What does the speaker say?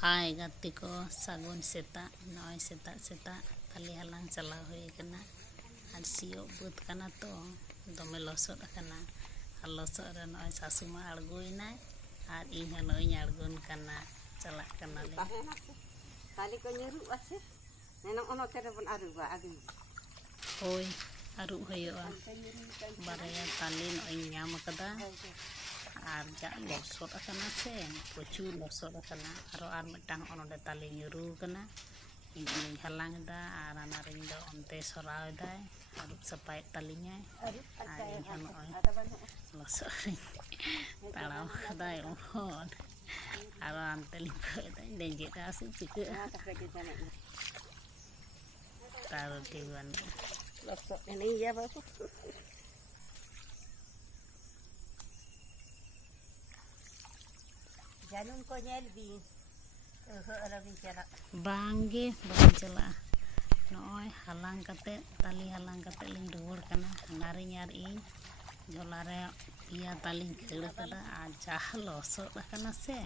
हाय गाती को सागुन सेता नय सेता सेता ताली हलांग चला हुई कना और सियो बुत कना तो दमे लसद कना और लसद रे नय सासुमा अड़गोइना और इन नय अड़गोन कना चला कना ले ताली को nyuruh ase nenong ono tere pun aruba agi होय आरु होयोआ बारया ताली नय ñam कदा और जा लसद कना से प्रचुर लसद कना और मिटांग ओनोडे ताली nyuruh कना इन हलांग दा और अना रिंग दो ओनते सराव दा और सपाय तालिnya और इन नय लसद तालाव कदा ओन और अंते लिंको दा डेंजे दा से चिके तारो टीवन losok ini ya bapak janung ko nyel bi ala bi cara बांगे बांग चला नय हलांग कते ताली हलांग कते लिंग रुवर कना नारी यार इन झोला रे पिया ताली खेड़ कदा आ जा लसद कना से